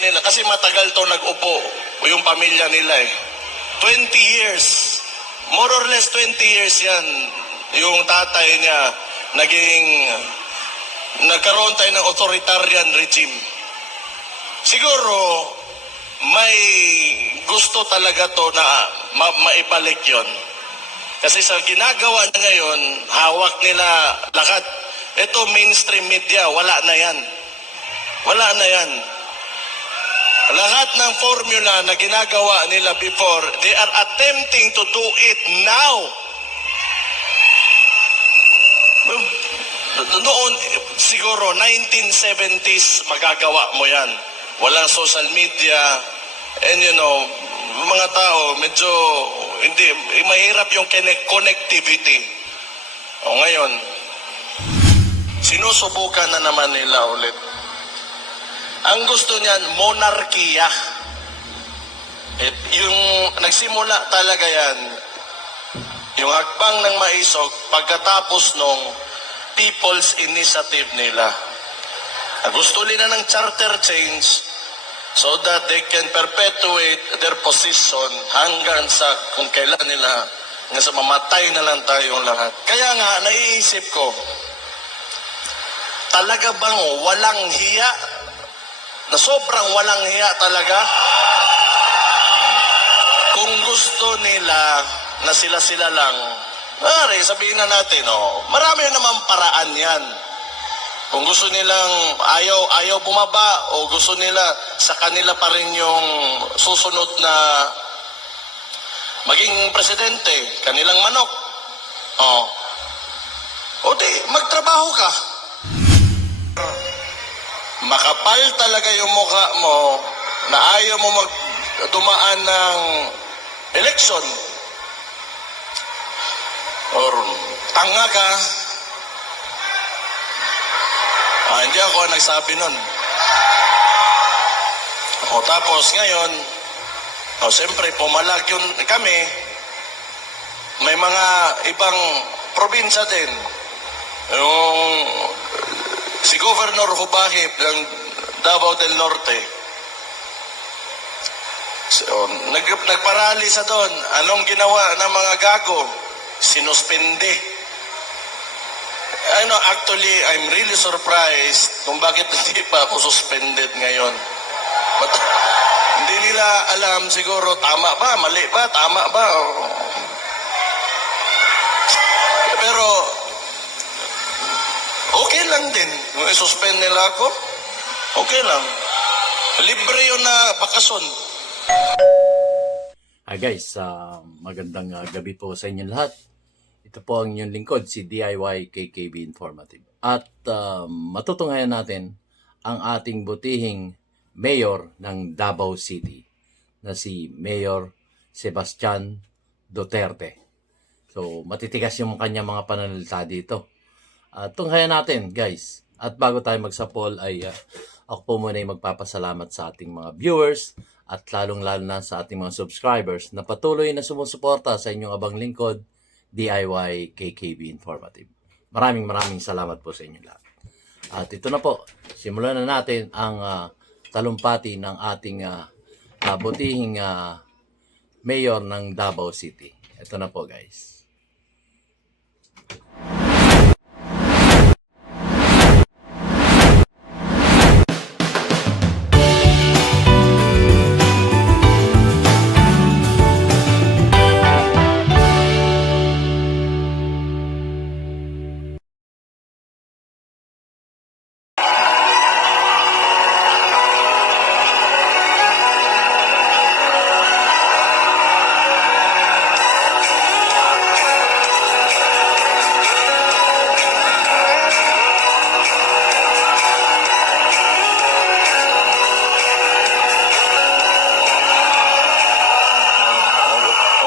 nila, kasi matagal to nag-upo, yung pamilya nila eh. 20 years, more or less 20 years yan, yung tatay niya nagkaroon tayo ng authoritarian regime. Siguro, may gusto talaga to na maibalik yon. Kasi sa ginagawa na ngayon, hawak nila lahat. Ito, mainstream media, wala na yan. Wala na yan. Lahat ng formula na ginagawa nila before, they are attempting to do it now. Noon, siguro, 1970s, magagawa mo yan. Walang social media, and mga tao, medyo, hindi, mahirap yung connectivity. O ngayon, sinusubukan na naman nila ulit. Ang gusto niyan, monarkiya. Yung nagsimula talaga yan, yung hakbang ng Maisog, pagkatapos nung People's Initiative nila. Gusto nila ng charter change so that they can perpetuate their position hanggang sa kung kailan nila, hanggang sa mamatay na lang tayong lahat. Kaya nga, naiisip ko, talaga bang walang hiya? Na sobrang walang hiya talaga? Kung gusto nila na sila-sila lang, sabihin na natin, marami naman paraan yan. Kung gusto nilang ayaw bumaba o gusto nila sa kanila pa rin yung susunod na maging presidente, kanilang manok. O di, magtrabaho ka. Makapal talaga yung mukha mo na ayaw mo dumaan ng election. Or tanga ka. Hindi ako nagsabi nun. Tapos ngayon, siyempre pumalag yun kami. May mga ibang probinsya din. Yung si Governor Hubahib ng Davao del Norte. Nagparali sa doon. Anong ginawa ng mga gago? Sinuspende. Actually, I'm really surprised kung bakit hindi pa ako suspended ngayon. But, hindi nila alam siguro, tama ba, mali ba, tama ba? Pero, okay lang din. Kung i-suspend nila ako, okay lang. Libre yun na bakasyon. Hi guys, magandang gabi po sa inyo lahat. Ito po ang inyong lingkod, si DIY KKB Informative. At matutunghayan natin ang ating butihing mayor ng Davao City na si Mayor Sebastian Duterte. So matitigas yung kanyang mga pananalita dito. Tunghayan natin guys. At bago tayo magsapol ay ako po muna ay magpapasalamat sa ating mga viewers at lalong-lalo na sa ating mga subscribers na patuloy na sumusuporta sa inyong abang lingkod, DIY KKB Informative. Maraming salamat po sa inyo lahat. At ito na po, simulan na natin ang talumpati ng ating butihing mayor ng Davao City. Ito na po guys.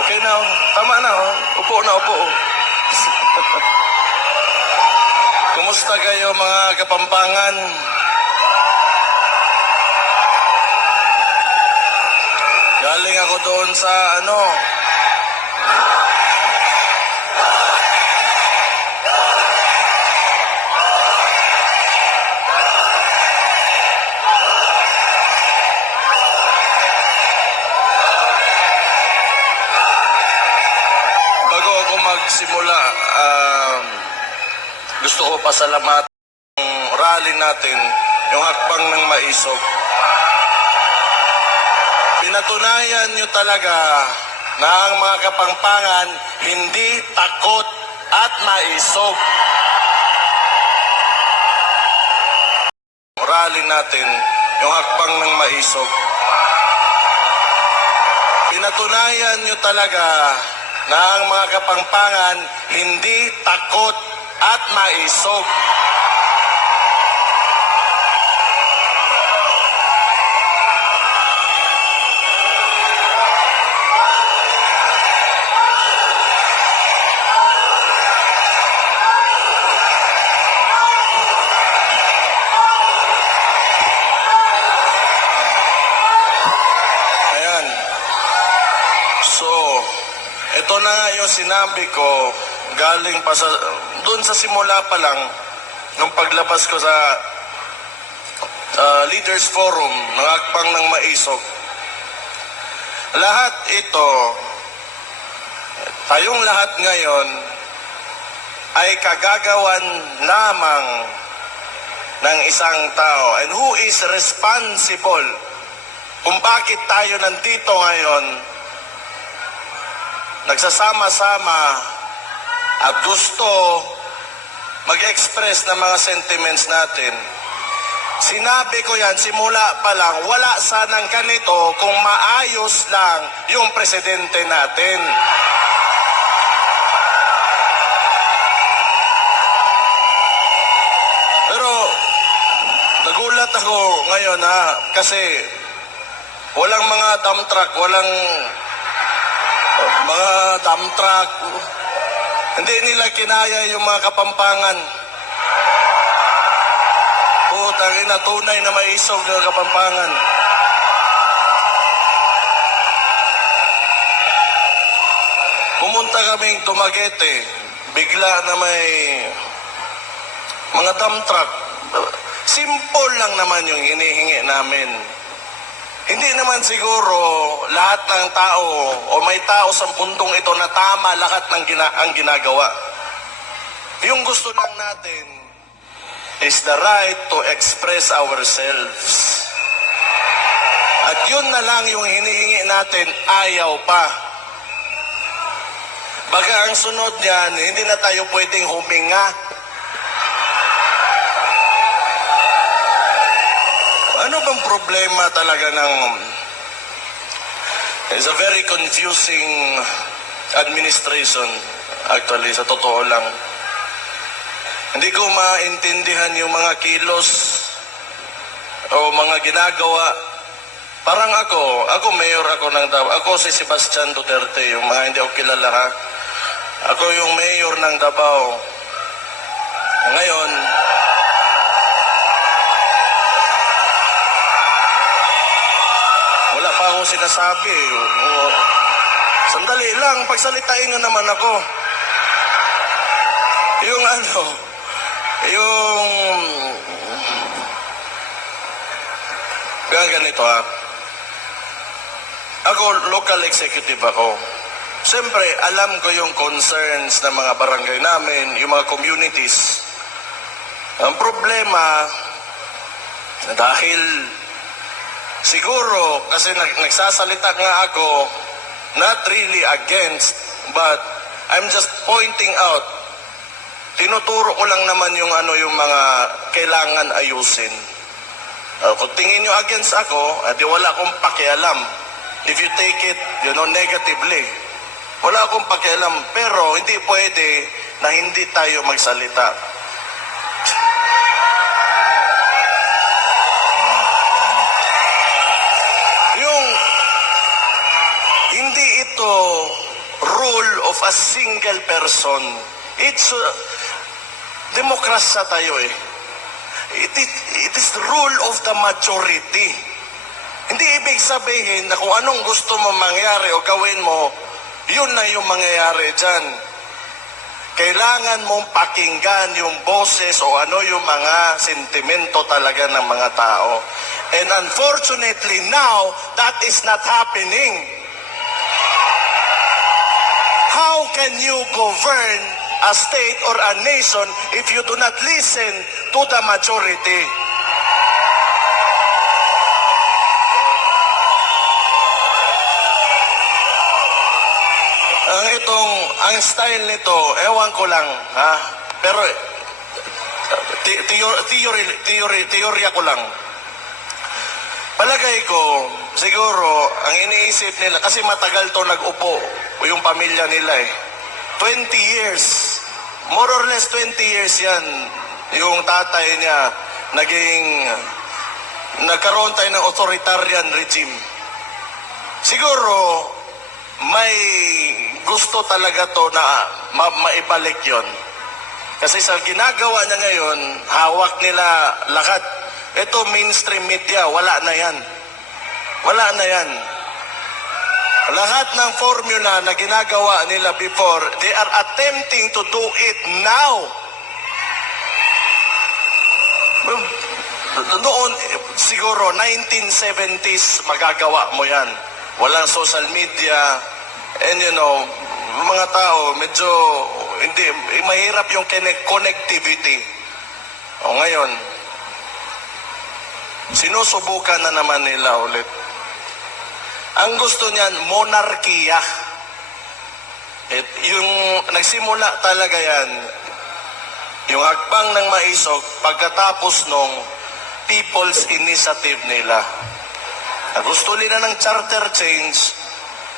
Okay na, tama na, upo na, upo. Kumusta kayo mga Kapampangan? Galing ako doon sa magsimula, gusto ko pasalamatan ang rally natin, yung hakbang ng maisog. Pinatunayan nyo talaga na ang mga Kapampangan hindi takot at maisog. Rally natin, yung hakbang ng maisog. Pinatunayan nyo talaga na ang mga Kapampangan hindi takot at maisog. Ayan. So, ito na nga yung sinabi ko galing pa sa, doon sa simula pa lang, nung paglabas ko sa Leaders Forum ng Hakbang ng Maisog. Lahat ito, tayong lahat ngayon, ay kagagawan lamang ng isang tao. And who is responsible kung bakit tayo nandito ngayon, nagsasama-sama at gusto mag-express ng mga sentiments natin. Sinabi ko yan, simula pa lang, wala sanang ganito kung maayos lang yung presidente natin. Pero nagulat ako ngayon kasi walang mga dump truck, walang mga dump truck. Hindi nila kinaya yung mga Kapampangan. Putang ina, tunay na maisog ng Kapampangan. Pumunta kaming Dumaguete, bigla na may mga dump truck. Simple lang naman yung hinihingi namin. Hindi naman siguro lahat ng tao o may tao sa mundong ito na tama lahat ng ang ginagawa. Yung gusto lang natin is the right to express ourselves. At yun na lang yung hinihingi natin, ayaw pa. Baka ang sunod niyan, hindi na tayo pwedeng huminga. Ano bang problema talaga ng... It's a very confusing administration, actually, sa totoo lang. Hindi ko maintindihan yung mga kilos o mga ginagawa. Parang ako mayor ako ng Davao. Ako si Sebastian Duterte, yung mga hindi ako kilala ha. Ako yung mayor ng Davao. Ngayon, wala pa akong sinasabi. Sandali lang, pagsalitain nyo naman ako. Yung kaya ganito Ako, local executive ako. Siyempre, alam ko yung concerns ng mga barangay namin, yung mga communities. Ang problema, dahil siguro, kasi nagsasalita nga ako, not really against, but I'm just pointing out, tinuturo ko lang naman yung yung mga kailangan ayusin. Kung tingin nyo against ako, di wala akong pakialam. If you take it, negatively, wala akong pakialam. Pero hindi pwede na hindi tayo magsalita. Yung hindi ito rule of a single person. It's demokrasya tayo It is the rule of the majority. Hindi ibig sabihin na kung anong gusto mo mangyari o gawin mo, yun na yung mangyayari dyan. Kailangan mong pakinggan yung boses o yung mga sentimento talaga ng mga tao. And unfortunately now, that is not happening. How can you govern a state or a nation if you do not listen to the majority? Ang style nito, ewan ko lang, ha? Pero, teorya ko lang. Palagay ko, siguro, ang iniisip nila, kasi matagal to nag-upo, yung pamilya nila eh. 20 years, more or less 20 years yan, yung tatay niya, nagkaroon tayo ng authoritarian regime. Siguro, may gusto talaga to na maibalik yon. Kasi sa ginagawa niya ngayon, hawak nila lahat. Ito mainstream media, wala na yan. Wala na yan. Lahat ng formula na ginagawa nila before, they are attempting to do it now. Noon, siguro, 1970s, magagawa mo yan. Walang social media, and you know, mga tao, medyo, hindi, mahirap yung connectivity. O ngayon, sinusubukan na naman nila ulit. Ang gusto niyan, monarkiya. Yung nagsimula talaga yan, yung hakbang ng maisog, pagkatapos nung people's initiative nila. Gusto nila ng charter change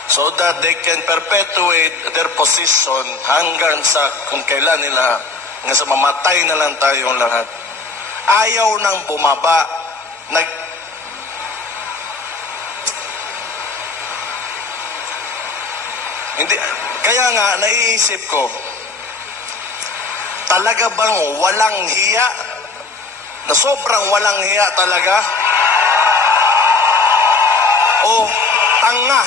so that they can perpetuate their position hanggang sa kung kailan nila, hanggang sa mamatay na lang tayong lahat. Ayaw nang bumaba. Hindi, kaya nga, naiisip ko, talaga bang walang hiya? Na sobrang walang hiya talaga? O tanga?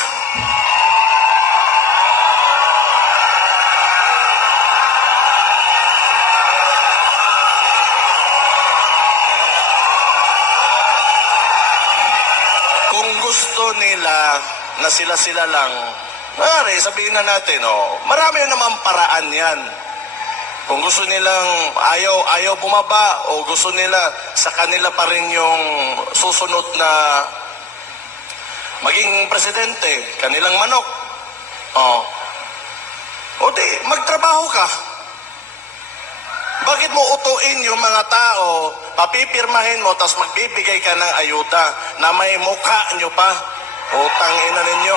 Kung gusto nila na sila-sila lang, sabihin na natin, marami naman paraan yan. Kung gusto nilang ayaw bumaba o gusto nila sa kanila pa rin yung susunod na maging presidente, kanilang manok. O di, magtrabaho ka. Bakit mo utuin yung mga tao, papipirmahin mo, tapos magbibigay ka ng ayuda na may mukha nyo pa? Utang ina ninyo.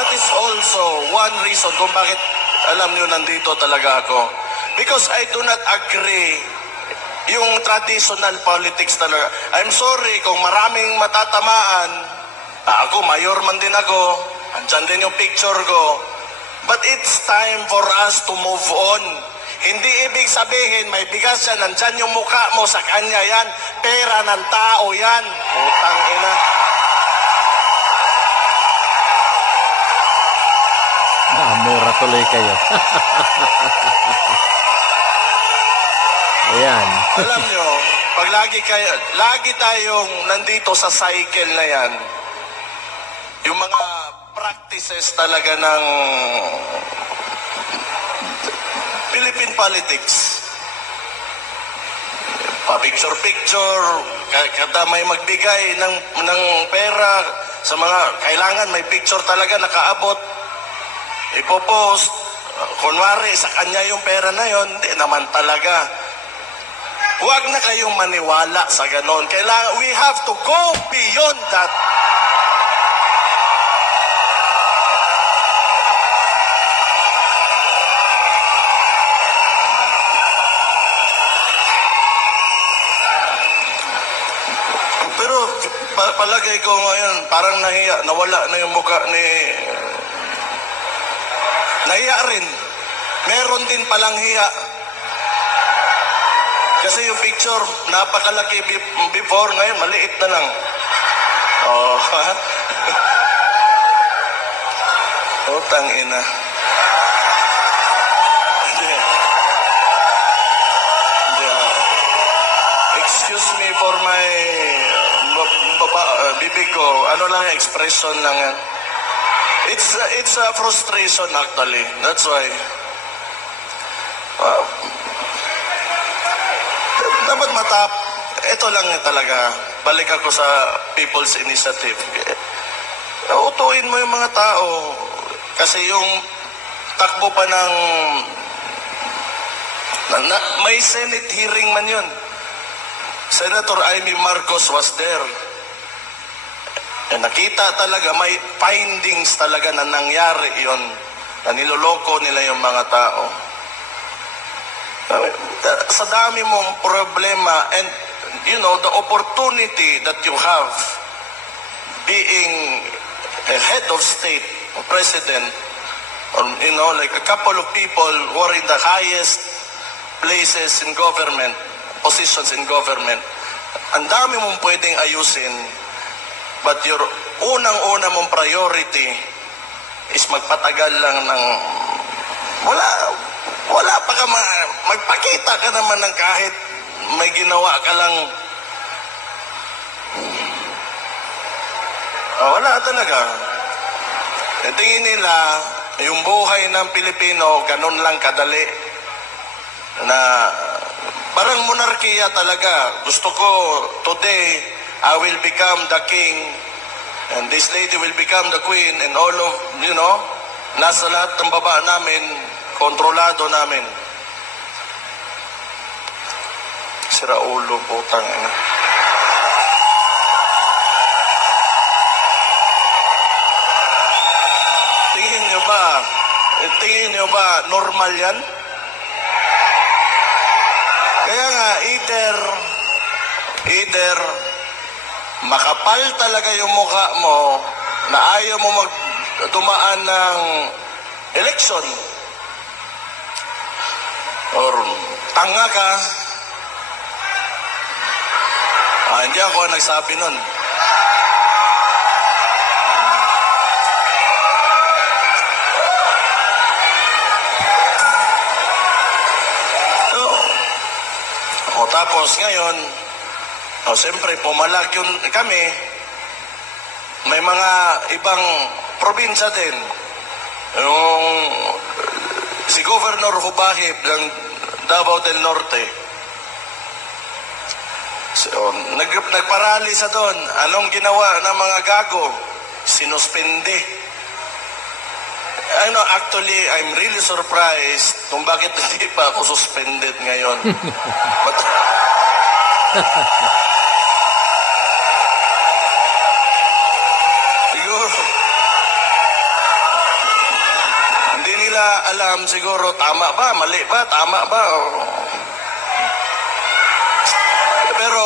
That is also one reason kung bakit alam niyo nandito talaga ako. Because I do not agree yung traditional politics talaga. I'm sorry kung maraming matatamaan. Ako, mayor man din ako. Andyan din yung picture ko. But it's time for us to move on. Hindi ibig sabihin, may bigas yan, nandyan yung mukha mo, sa kanya yan. Pera ng tao yan. Putang ina. Mura tuloy kayo. Ayan. Alam nyo, pag lagi tayong nandito sa cycle na yan, yung mga practices talaga ng Philippine politics, pa-picture-picture, kada may magbigay ng pera sa mga kailangan, may picture talaga nakaabot, ipopost, kunwari sa kanya yung pera na yon, hindi naman talaga. Huwag na kayong maniwala sa ganon. Kailangan, we have to go beyond that. Pero palagay ko ngayon, parang nahiya, nawala na yung mukha ni... Nahiya rin. Meron din palang hiya. Kasi yung picture, napakalaki before, ngayon maliit na lang. Utang ina. Hindi. Excuse me publiko, ano lang yung expression lang yan. It's a frustration actually. That's why. Uh, dapat ito lang talaga. Balik ako sa People's Initiative. Utuin mo yung mga tao. Kasi yung takbo pa ng may Senate hearing man yun. Senator Amy Marcos was there. Nakita talaga, may findings talaga na nangyari yon, na niloloko nila yung mga tao. Sa dami mong problema and the opportunity that you have being a head of state, a president, or like a couple of people who are in the highest places in government, positions in government, ang dami mong pwedeng ayusin, but your unang-una mong priority is magpatagal lang ng wala pa ka magpakita ka naman ng kahit may ginawa ka lang. Wala talaga. Tingin nila yung buhay ng Pilipino ganun lang kadali, na parang monarkiya talaga. Gusto ko today I will become the king and this lady will become the queen and all of, nasa lahat ng baba namin, kontrolado namin. Sira ulo, putang ina. Tingin nyo ba normal yan? Kaya nga, either makapal talaga yung mukha mo na ayaw mo dumaan ng election, or tanga ka. Hindi ako nagsabi nun. Tapos ngayon, siyempre pumalag yun kami. May mga ibang probinsya din. Yung si Governor Hubahib ng Davao del Norte. Nagparali sa doon. Anong ginawa ng mga gago? Sinuspende. Actually, I'm really surprised kung bakit hindi pa ako suspended ngayon. Siguro, hindi nila alam siguro tama ba, mali ba, tama ba. Pero,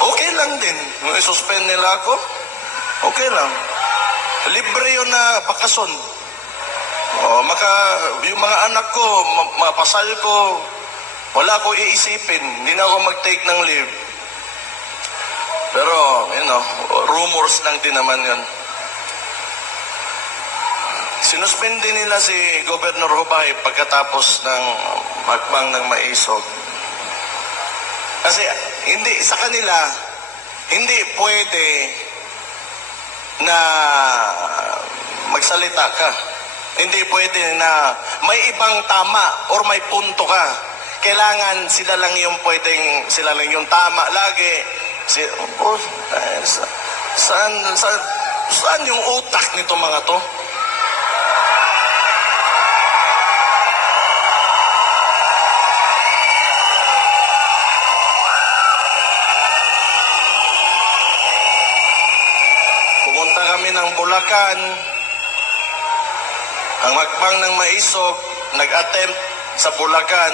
okay lang din. I-suspend nila ako, okay lang. Libre yun na bakasyon. Yung mga anak ko, mapasal ko, wala ko iisipin. Hindi na ako mag-take ng leave. Pero, rumors lang din naman yun. Sinuspende nila si Governor Hubay pagkatapos ng hakbang ng Maisog. Kasi, sa kanila, hindi pwede na magsalita ka. Hindi pwede na may ibang tama or may punto ka. Kailangan sila lang yung tama lagi. Saan yung utak nito mga to? Pumunta kami ng Bulacan. Ang hakbang ng Maisog, nag-attempt sa Bulacan,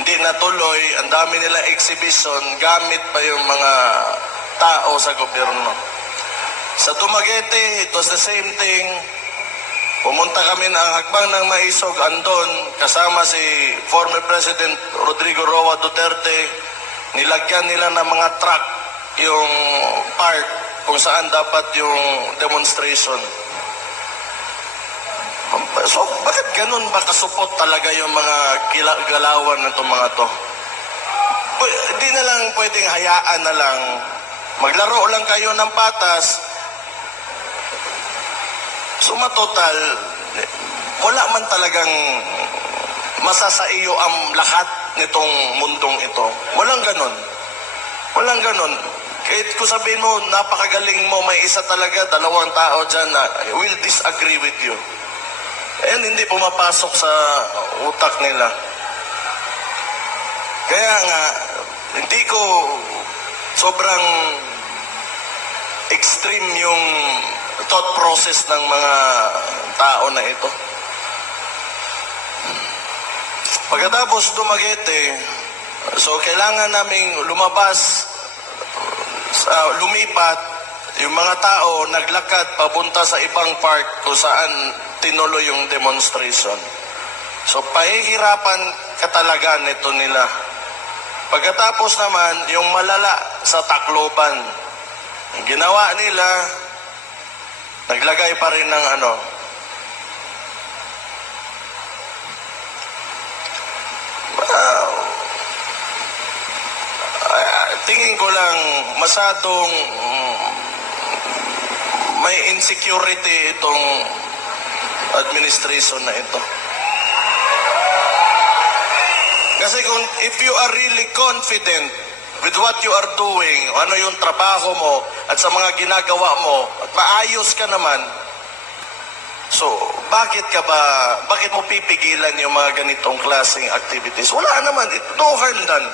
hindi natuloy. Ang dami nila exhibition, gamit pa yung mga tao sa gobyerno. Sa Dumaguete, it was the same thing. Pumunta kami ng hakbang ng Maisog, andon, kasama si former President Rodrigo Roa Duterte. Nilagyan nila ng mga truck yung park kung saan dapat yung demonstration. So, bakit ganun ba kasupot talaga yung mga galawan ng itong mga to? Hindi na lang pwedeng hayaan na lang Maglaro lang kayo ng patas. Suma total, wala man talagang masasaiyo ang lahat nitong mundong ito. Walang ganon. Walang ganon. Kahit kung sabihin mo, napakagaling mo, may isa talaga, dalawang tao dyan na will disagree with you. Ayan, hindi pumapasok sa utak nila. Kaya nga, hindi ko sobrang extreme yung thought process ng mga tao na ito. Pagkatapos Dumaguete, so kailangan naming lumabas, lumipat, yung mga tao naglakad papunta sa ibang park kung saan tinuloy yung demonstration. So pahihirapan ka talaga nito nila. Pagkatapos naman, yung malala sa Tacloban, ang ginawa nila, naglagay pa rin ng tingin ko lang masadong may insecurity itong administration na ito. Kasi kung if you are really confident with what you are doing, ano yung trabaho mo at sa mga ginagawa mo at maayos ka naman, so bakit mo pipigilan yung mga ganitong klaseng activities? Wala naman, no harm done.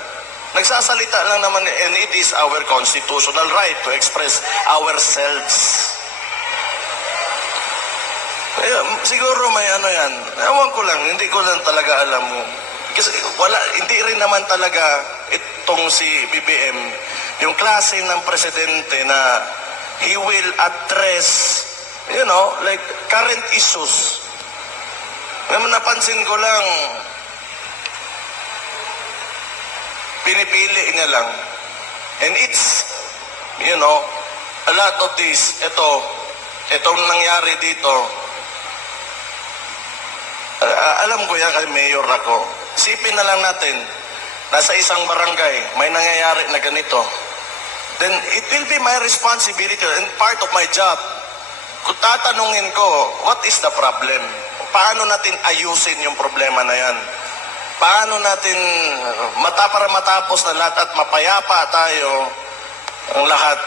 Nagsasalita lang naman, and it is our constitutional right to express ourselves. Kaya, siguro may yan. Ewan ko lang, hindi ko lang talaga alam mo. Kasi hindi rin naman talaga itong si BBM, yung klase ng presidente na he will address, like current issues. Napansin ko lang, pinipili niya lang. And it's, a lot of this, itong nangyari dito, alam ko yan kay Mayor ako. Sipin na lang natin, nasa isang barangay, may nangyayari na ganito. Then it will be my responsibility and part of my job. Kung tatanungin ko, what is the problem? Paano natin ayusin yung problema na yan? Paano natin para matapos na lahat at mapayapa tayo ang lahat?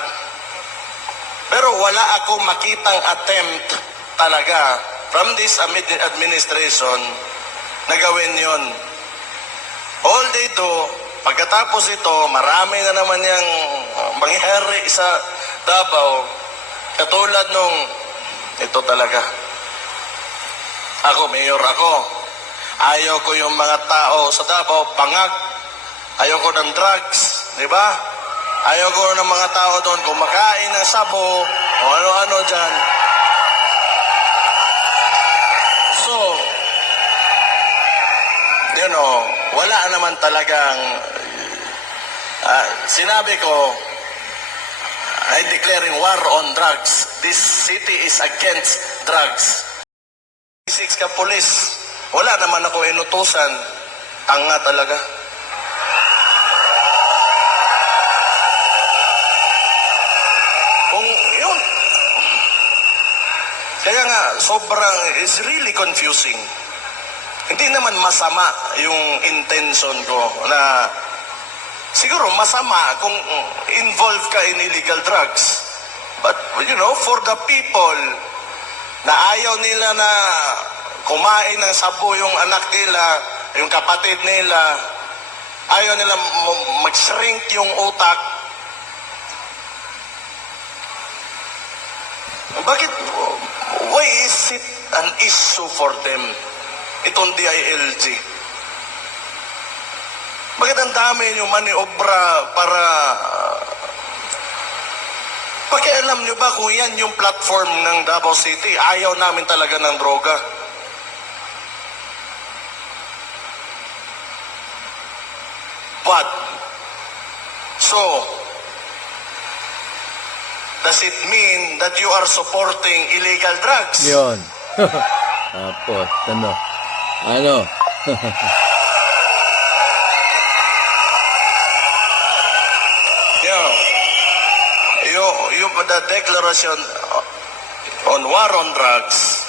Pero wala akong makitang attempt talaga from this administration na gawin yon. All they do, pagkatapos ito, marami na naman yung mangyari sa Davao. Katulad nung, ito talaga. Ako, mayor ako. Ayaw ko yung mga tao sa Davao, bangag. Ayaw ko ng drugs, di ba? Ayaw ko ng mga tao doon kumakain ng sabo o ano-ano dyan. So, wala naman talagang sinabi ko, I'm declaring war on drugs. This city is against drugs. 6 ka pulis. Wala naman ako inutusan. Tanga talaga. Kung yun. Kaya nga, it's really confusing. Hindi naman masama yung intention ko na siguro masama kung involved ka in illegal drugs. But, for the people na ayaw nila na kumain ng sabo yung anak nila, yung kapatid nila, ayaw nila mag-shrink yung utak. Bakit? Why is it an issue for them? Itong DILG. Bakit ang dami yung maniobra para pakialam nyo ba kung yan yung platform ng Davao City? Ayaw namin talaga ng droga. But, so, does it mean that you are supporting illegal drugs? Yun. Tapos, ano? Yeah. the declaration on war on drugs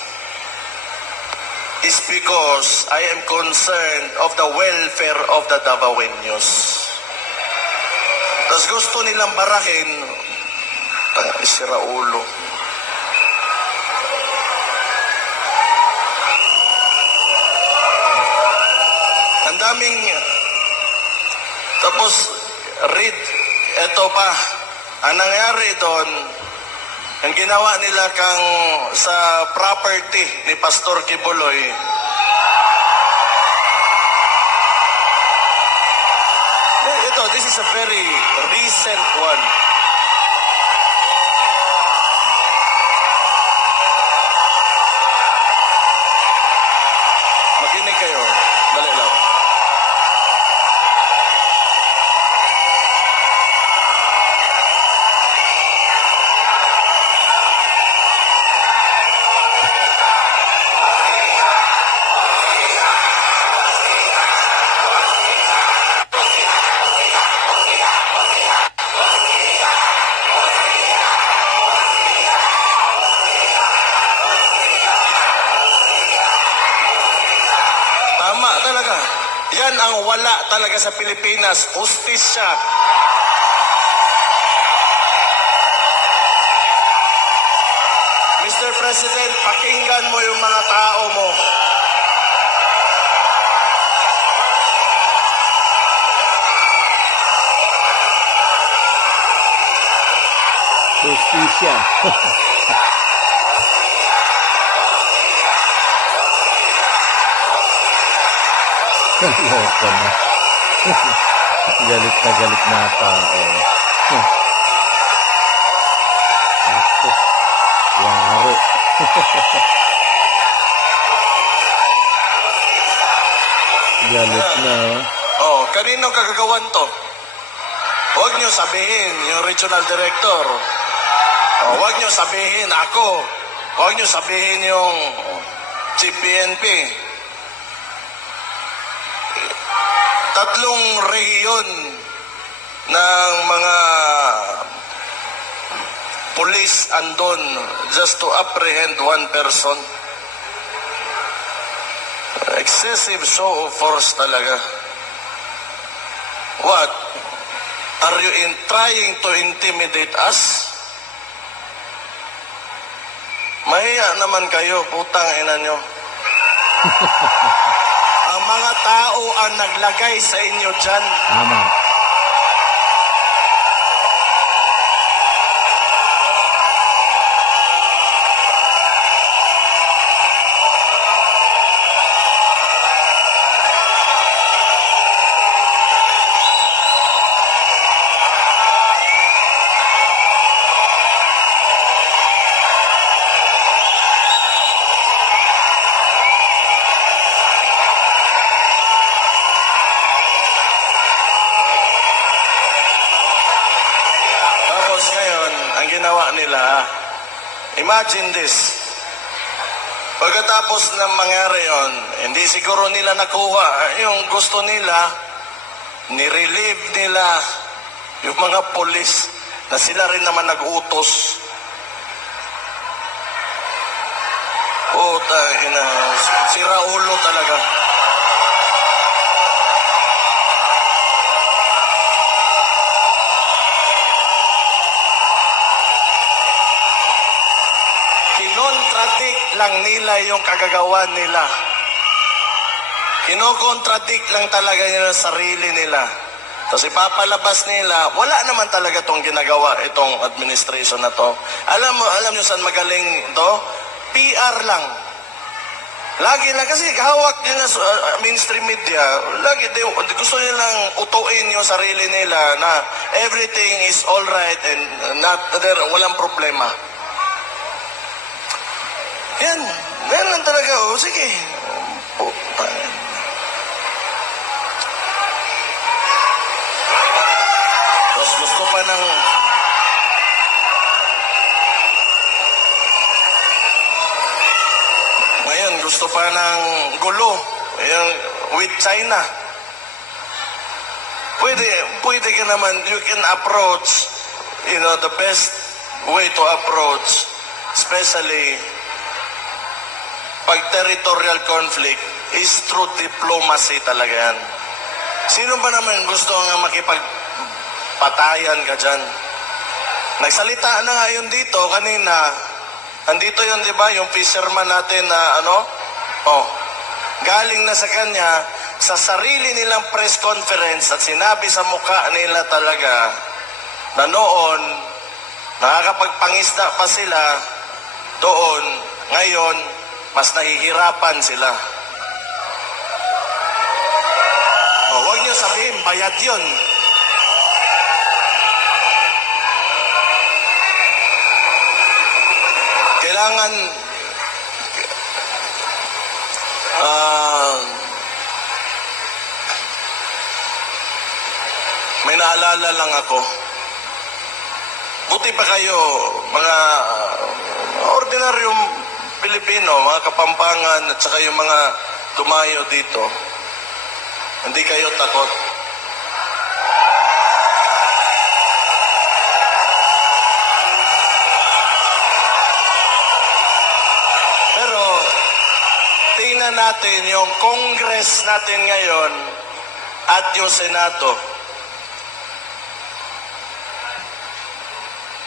is because I am concerned of the welfare of the Davaoenos. Tapos gusto nilang barahin, sira ulo. Ang daming, tapos read, eto pa, ang nangyari doon, ang ginawa nila kang sa property ni Pastor Kibuloy, ito, this is a very recent one. Makinig kayo, dali lang. Tama talaga. Yan ang wala talaga sa Pilipinas. Hustisya. Mr. President, pakinggan mo yung mga tao mo. Justisya. Loko na. Galit na tao. Ako. Yaro. Galit na. Oh, kanino kagagawan to? Huwag niyo sabihin yung regional director. Oh, huwag niyo sabihin ako. Huwag niyo sabihin yung Chief PNP. Tatlong rehiyon ng mga police andon just to apprehend one person. Excessive show of force talaga. What? Are you trying to intimidate us? Mahiya naman kayo, putang ina nyo. Ang mga tao ang naglagay sa inyo dyan. Tama. Tapos ngayon, ang ginawa nila, imagine this. Pagkatapos ng mangyari yon, hindi siguro nila nakuha yung gusto nila, nirelieve nila yung mga polis na sila rin naman nag-utos. Puta, ina, sira ulo talaga. Kinontradict lang nila yung kagagawan nila. Kinokontradict lang talaga nila sarili nila. Tapos ipapalabas nila, wala naman talaga tong ginagawa itong administration na to. Alam nyo saan magaling to? PR lang. Lagi lang, kasi hawak nila sa mainstream media, lagi gusto nilang utuin yung sarili nila na everything is all right and walang problema. Yan lang talaga. O, sige. Tapos gusto pa ng... Ngayon, gusto pa ng gulo. Yung, with China. Pwede ka naman, you can approach, the best way to approach, especially pag territorial conflict, is through diplomacy talaga yan. Sino ba naman gusto nga makipagpatayan ka dyan? Nagsalita na nga yun dito kanina. Andito yun, di ba? Yung fisherman natin na galing na sa kanya, sa sarili nilang press conference at sinabi sa mukha nila talaga na noon, nakakapagpangisda pa sila doon, ngayon, mas nahihirapan sila. Huwag niyo sabihin, bayad yun. Kailangan may naalala lang ako. Buti pa kayo, mga ordinaryong Pilipino, mga Kapampangan at saka yung mga tumayo dito. Hindi kayo takot. Pero tingnan natin yung Congress natin ngayon at yung Senado.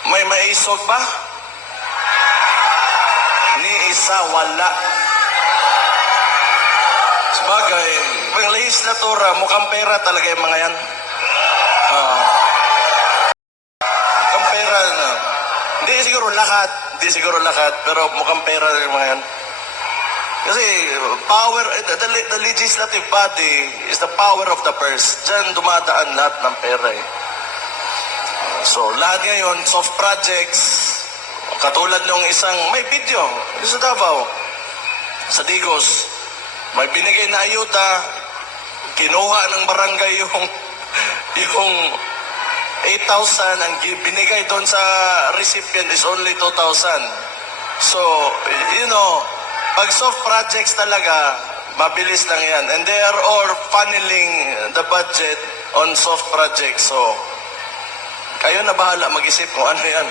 May maisog ba? Ni isa wala. Sabagay, ang legislatura, mukhang pera talaga yung mga yan. Mukhang pera na. Hindi siguro lahat, pero mukhang pera yung mga yan. Kasi power, the legislative body is the power of the purse. Diyan dumadaan lahat ng pera eh. So, lahat ngayon, soft projects, katulad nung isang, may video, sa Davao, sa Digos, may binigay na ayuda, kinuha ng barangay yung 8,000, ang binigay doon sa recipient is only 2,000. So, pag soft projects talaga, mabilis lang yan. And they are all funneling the budget on soft projects. So, kayo na bahala mag-isip kung ano yan.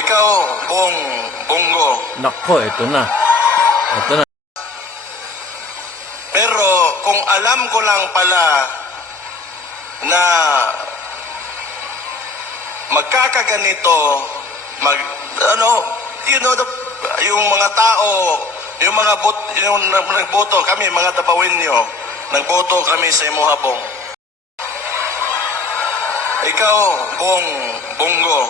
Ikaw, Bongo. Nako, ito na. Pero kung alam ko lang pala na magkakaganito, yung mga tao, yung nagboto kami, mga Dapawenyo, nagboto kami sa Imuhabong. Ikaw, Bongo.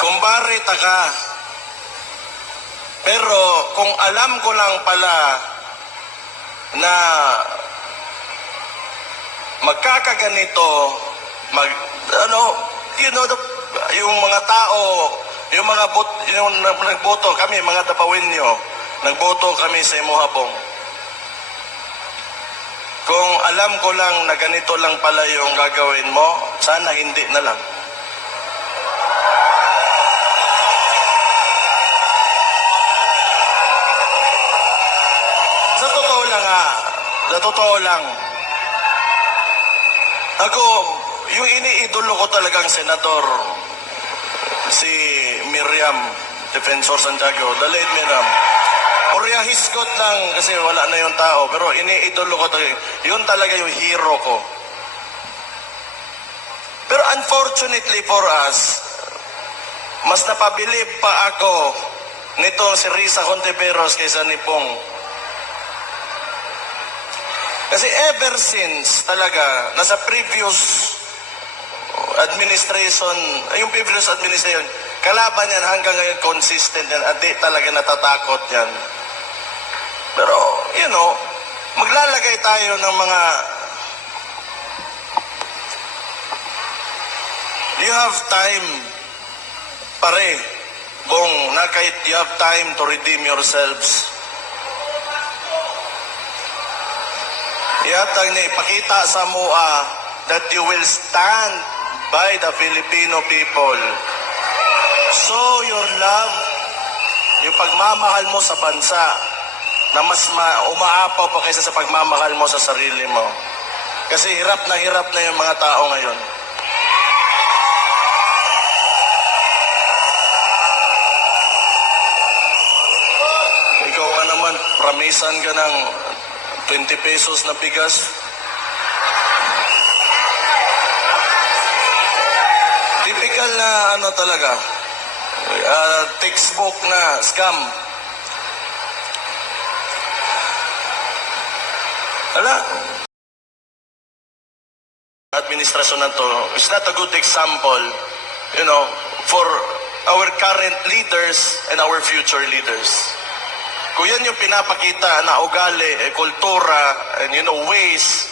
Kumbari ka. Pero kung alam ko lang pala na magkakaganito, yung mga tao, yung nagboto kami, mga Dapawenyo, nagboto kami sa Imuhabong. Kung alam ko lang na ganito lang pala yung gagawin mo, sana hindi na lang. Sa totoo lang, ako, yung iniidolo ko talagang senador, si Miriam Defensor Santiago, the late Miriam. Orya hisgot lang kasi wala na yung tao, pero iniidolo ko talaga. Yun talaga yung hero ko. Pero unfortunately for us, mas napabilib pa ako nitong si Risa Contiveros kaysa ni Pong. Kasi ever since talaga, nasa previous administration, kalaban yan hanggang ngayon consistent yan, at di talaga natatakot yan. Pero, maglalagay tayo ng mga, you have time, pare, Bong, na kahit you have time to redeem yourselves. Yatag na ipakita sa MOA that you will stand by the Filipino people. Show your love, yung pagmamahal mo sa bansa. na mas umaapaw pa kaysa sa pagmamahal mo sa sarili mo. Kasi hirap na yung mga tao ngayon. Ikaw ka naman, pramisan ka ng 20 pesos na bigas. Typical na ano talaga, textbook na scam. Ala, administrasyon na to is not a good example, for our current leaders and our future leaders. Kung yan yung pinapakita na ugali, kultura, and ways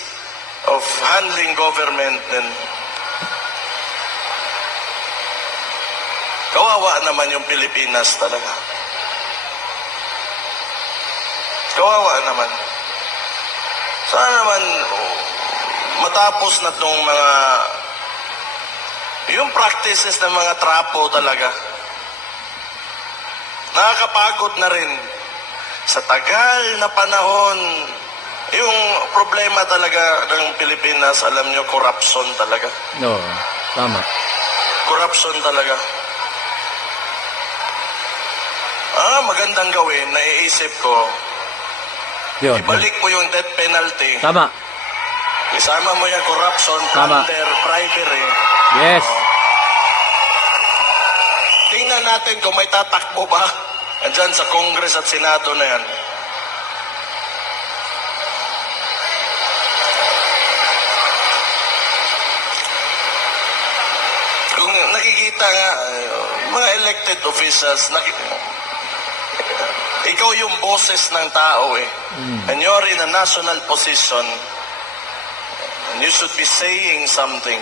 of handling government, then kawawa naman yung Pilipinas talaga. Kawawa naman. Sana naman matapos na itong yung practices ng mga trapo talaga. Nakakapagod na rin. Sa tagal na panahon, yung problema talaga ng Pilipinas, alam nyo, corruption talaga. No, tama. Corruption talaga. Magandang gawin, naiisip ko, Yun. ibalik mo yung death penalty. Tama. Isama mo yung corruption, Tama. plunder, bribery. Yes. Tingnan natin kung may tatakbo ba andyan sa Congress at Senado na yan. Kung nakikita nga, mga elected officials, ikaw yung boses ng tao eh. And you're in a national position. And you should be saying something.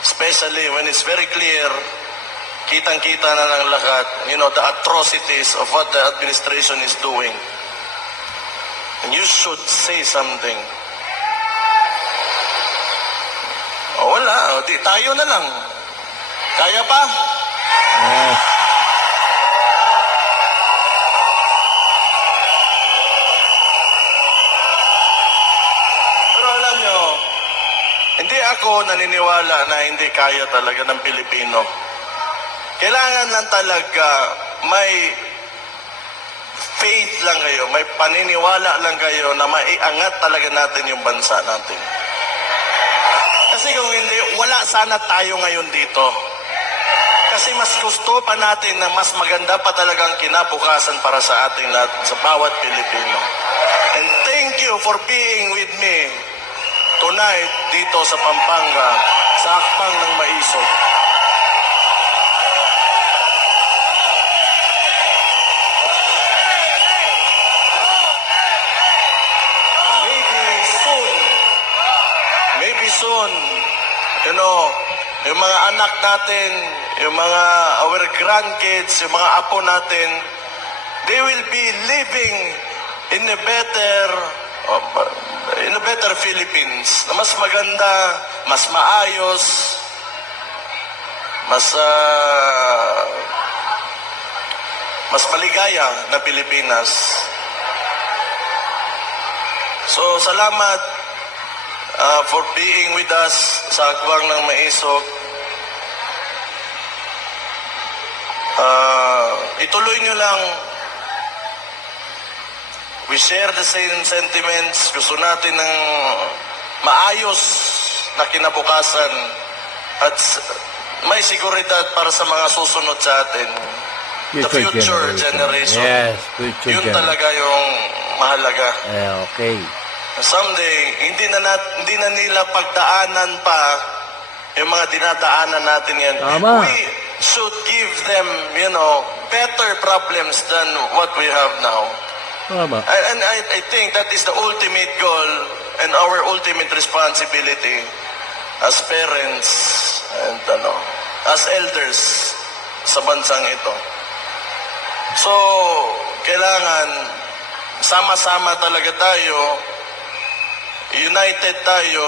Especially when it's very clear, kitang-kita na ng lahat, the atrocities of what the administration is doing. And you should say something. Wala. Di, tayo na lang. Kaya pa? Yes. Pero alam nyo, hindi ako naniniwala na hindi kaya talaga ng Pilipino. Kailangan lang talaga may faith lang kayo, may paniniwala lang kayo na maiangat talaga natin yung bansa natin. Kasi kung hindi, wala sana tayo ngayon dito. Kasi mas gusto pa natin na mas maganda pa talagang kinabukasan para sa ating lahat, sa bawat Pilipino. And thank you for being with me tonight dito sa Pampanga, sa Hakbang ng Maisog. Maybe soon, yung mga anak natin, yung mga our grandkids, yung mga apo natin, they will be living in a better Philippines, na mas maganda, mas maayos, mas maligaya na Pilipinas. So, salamat for being with us sa Hakbang ng Maisog. Ituloy nyo lang. We share the same sentiments. Gusto natin ng maayos na kinabukasan at may seguridad para sa mga susunod sa atin. The future generation. Yes, future Yun generation. talaga yung mahalaga. Okay. Someday, hindi na nila pagdaanan pa yung mga dinadaanan natin yan. Tama. We should give them, better problems than what we have now. Tama. And I think that is the ultimate goal and our ultimate responsibility as parents and as elders sa bansang ito. So, kailangan sama-sama talaga tayo, united tayo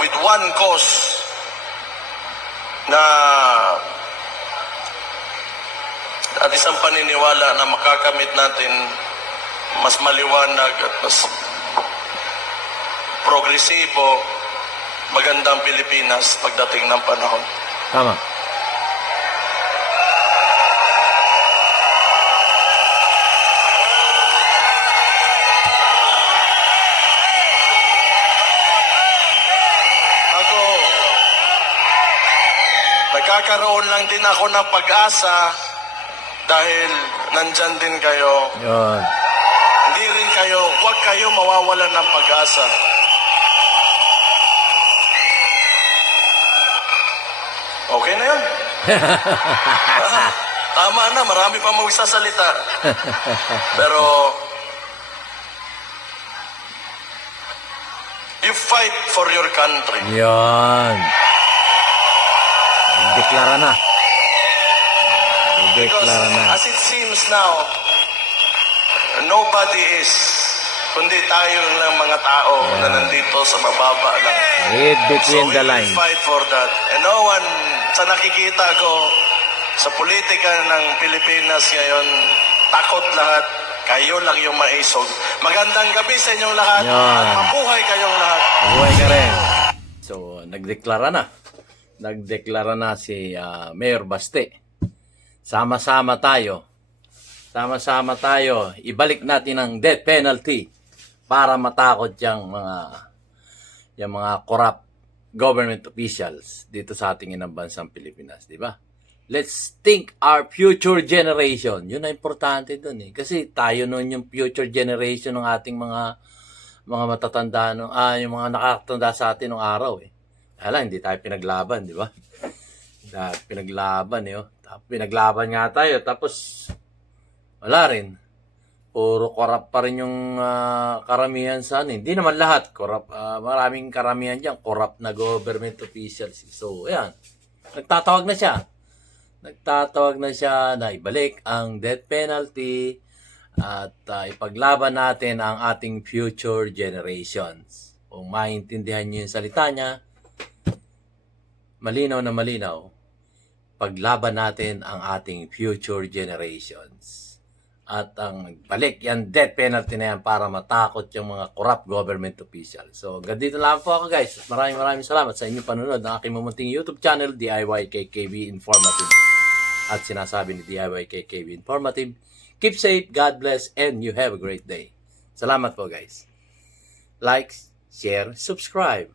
with one cause na at isang paniniwala na makakamit natin mas maliwanag at mas progresibo, magandang Pilipinas pagdating ng panahon. Tama. Ako, nagkakaroon lang din ako ng pag-asa dahil nandyan din kayo. Yun. Hindi rin kayo, huwag kayo mawawalan ng pag-asa. Okay na yun. Tama na, marami pa magsasalita. Pero, you fight for your country. Yun. Deklara na. Because Deklara na. as it seems now, nobody is, kundi tayo lang mga tao na nandito sa mababa lang. Read between So the we will lines. fight for that. And no one, sa nakikita ko, sa politika ng Pilipinas ngayon, takot lahat. Kayo lang yung maisog. Magandang gabi sa inyong lahat. Yan. Mabuhay kayong lahat. Buhay ka rin. So, nagdeklara na. Nagdeklara na si Mayor Baste. Sama-sama tayo. Sama-sama tayo. Ibalik natin ang death penalty para matakot yung mga corrupt government officials dito sa ating inang bansang Pilipinas, di ba? Let's think our future generation. Yun na importante dun eh. Kasi tayo nun yung future generation ng ating mga matatanda, yung mga nakatanda sa atin ng araw eh. Hala, hindi tayo pinaglaban, di ba? Pinaglaban eh. Oh. Pinaglaban nga tayo, tapos wala rin. Puro corrupt pa rin yung karamihan sa ano. Hindi naman lahat corrupt. Maraming karamihan dyan, corrupt na government officials. So, ayan. Nagtatawag na siya na ibalik ang death penalty at ipaglaban natin ang ating future generations. Kung maintindihan niyo yung salita niya, malinaw na malinaw, paglaban natin ang ating future generations. At ang balik yan death penalty na yan para matakot yung mga corrupt government officials. So, ganito lang po ako guys. Maraming salamat sa inyong panunod ng aking mamunting YouTube channel, DIY-KKB Informative. At sinasabi ni DIY-KKB Informative, keep safe, God bless, and you have a great day. Salamat po guys. Like, share, subscribe.